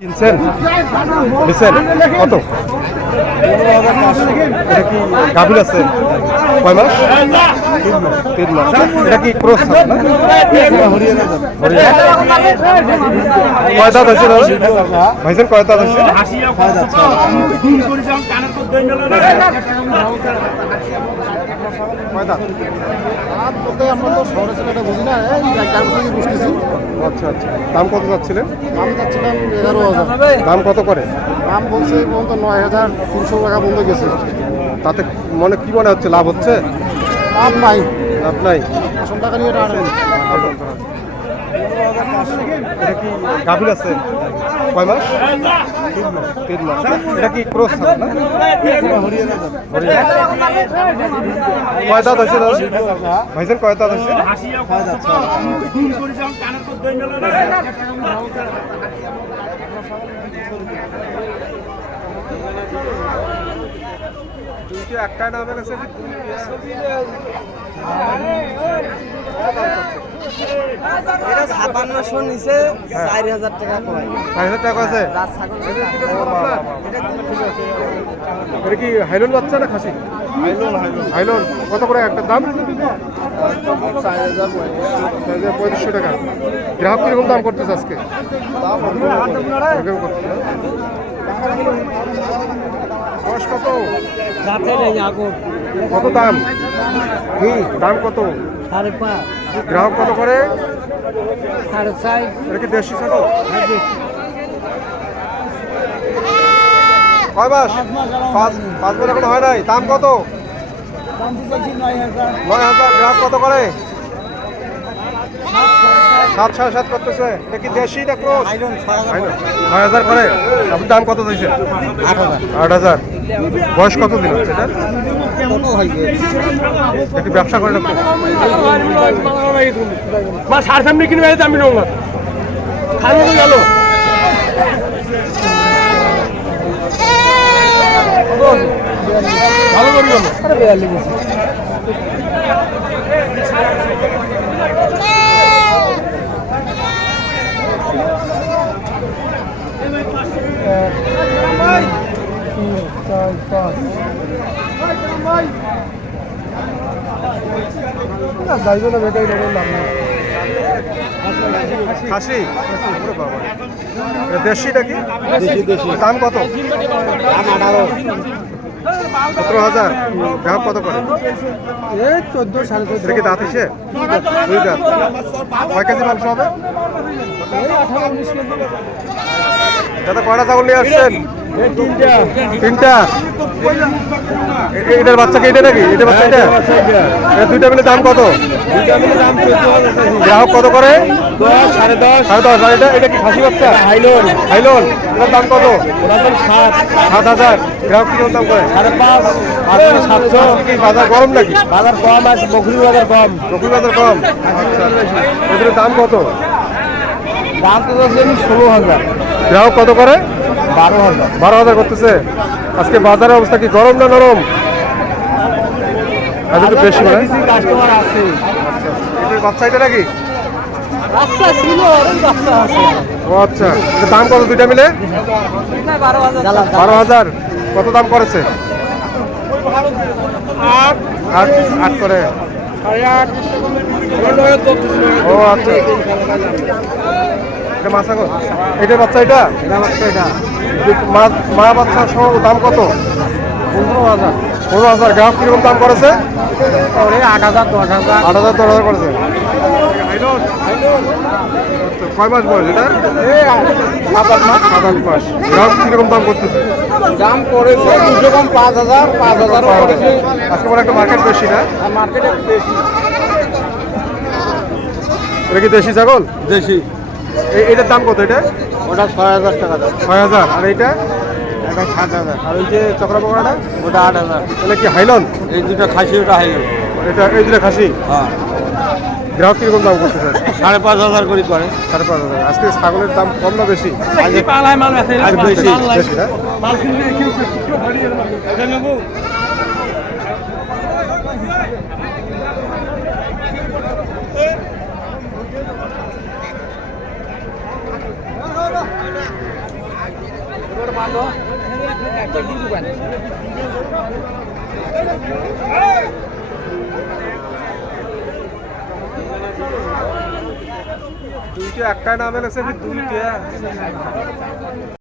কিনছেন নিছেন কত এটা কি গাভীর আছে কয় মাস তিন মাস এটা কি ক্রস কয় দাঁত কয় দাঁত রাত বলতে আমরা তো শহরে ছেলেটা বুঝি না চার বছর বুঝতেছি আচ্ছা আচ্ছা দাম কত যাচ্ছিলেন? দাম যাচ্ছিলাম এগারো হাজার। দাম কত করে? দাম বলছে পর্যন্ত নয় হাজার তিনশো টাকা বন্ধ গেছে। তাতে মনে কি মনে হচ্ছে লাভ হচ্ছে? দাম নাই। লাভ নাই। টাকা নিয়ে এটা কি গাভীর আছে? কয় মাস? তিন মাস। এটা কি ক্রস কয় দাঁত হয়েছে দাদা? ভাইজান, কয় দাঁত হয়েছে একটা নামে গেছে এটা ছাপান্নশো নিচে চার হাজার টাকা কয়। চার হাজার টাকা আছে? এটা কি হাইলন বাচ্চা না খাসি? হাইলন কত করে একটা দাম? পঁয়ত্রিশশো টাকা। গ্রাহক কীরকম দাম করতেছে আজকে? করতেছে? বয়স কত? নেই আগুন। কত দাম? কি? দাম কত? সাড়ে পাঁচ। গ্রাহক কত করে? সাড়ে চার। এটা কি দেশি ছাগল? কয় মাস? পাঁচ পাঁচ মাস এখন হয় নাই। দাম কত? নয় হাজার। গ্রাহক কত করে? সাত সাড়ে সাত করতেছে। এটা কি দেশি না ক্রোশ নয় হাজার করে। আপনি দাম কত দিয়েছেন আট হাজার। আট হাজার। বয়স কত দিন? হচ্ছে এটা হয়েছে একটু ব্যবসা করে মা সার সামনে কিনে বেড়ে আমি নেব খাওয়া গেল। ভালো করে গেল যাইবে না বেটাই খাসি দেশিটা কি দাম কত? সতেরো হাজার। গ্রাহক কত করে? এই চোদ্দ সাড়ে চোদ্দ। এটা কি দাঁত হিসে দুই দাঁত। কয় কেজি মাংস হবে? দাদা কয়টা ছাগল নিয়ে আসছেন? তিনটা। এটার বাচ্চা কি এটা নাকি? এটা বাচ্চা এটা? দুইটা মিলে দাম কত? গ্রাহক কত করে? দশ সাড়ে দশ। সাড়ে দশ। আর এটা এটা কি খাসি বাচ্চা? হাইলোন। হাইলন। এটার দাম কত? সাত। সাত হাজার। গ্রাহক কীরকম দাম করে? সাড়ে পাঁচ। সাতশো। কি বাজার গরম নাকি? বাজার কম আছে বকরি বাজার কম। বাজার কম? আচ্ছা এদের দাম কত? দাম তো ষোলো হাজার। গ্রাহক কত করে? বারো হাজার বারো হাজার করতেছে। আজকে বাজারের অবস্থা কি গরম না নরম? আজ একটু বেশি মানে নাকি? আচ্ছা দাম কত দুইটা মিলে? বারো হাজার। বারো হাজার কত দাম করেছে? আট। আট করে। ও আচ্ছা। এটা মাছা কত এটার বাচ্চা এটা। এটা মা- মা বাচ্চা সহ দাম কত? পনেরো হাজার। পনেরো হাজার। গ্রাহক কীরকম দাম করেছে? আট হাজার দশ হাজার। আট হাজার দশ হাজার করেছে। কয় মাস বয়স এটা? সাত আট মাস? সাত আট মাস। গ্রাহক কীরকম দাম করতেছে? দাম করেছে দুশো কম পাঁচ হাজার পাঁচ হাজার। আজকে মনে একটা মার্কেট বেশি না? মার্কেটে বেশি। এটা কি দেশি ছাগল? দেশি। এটার দাম কত এটা? ওটা ছয় হাজার টাকা দাম। ছয় হাজার। আর এইটা? এটা সাত হাজার। আর ওই যে চক্রা পোকাটা ওটা আট হাজার। তাহলে কি হাইলন? এই দুটো খাসি ওটা হাইল এটা এই দুটো খাসি? হ্যাঁ। গ্রাহক কীরকম দাম করতেছে সাড়ে পাঁচ হাজার করে করে। সাড়ে পাঁচ হাজার। আজকে ছাগলের দাম কম না বেশি? পালায় মাল আছে। আর বেশি বেশি না? দুইটা একটা নামে লাগছে দুইটা।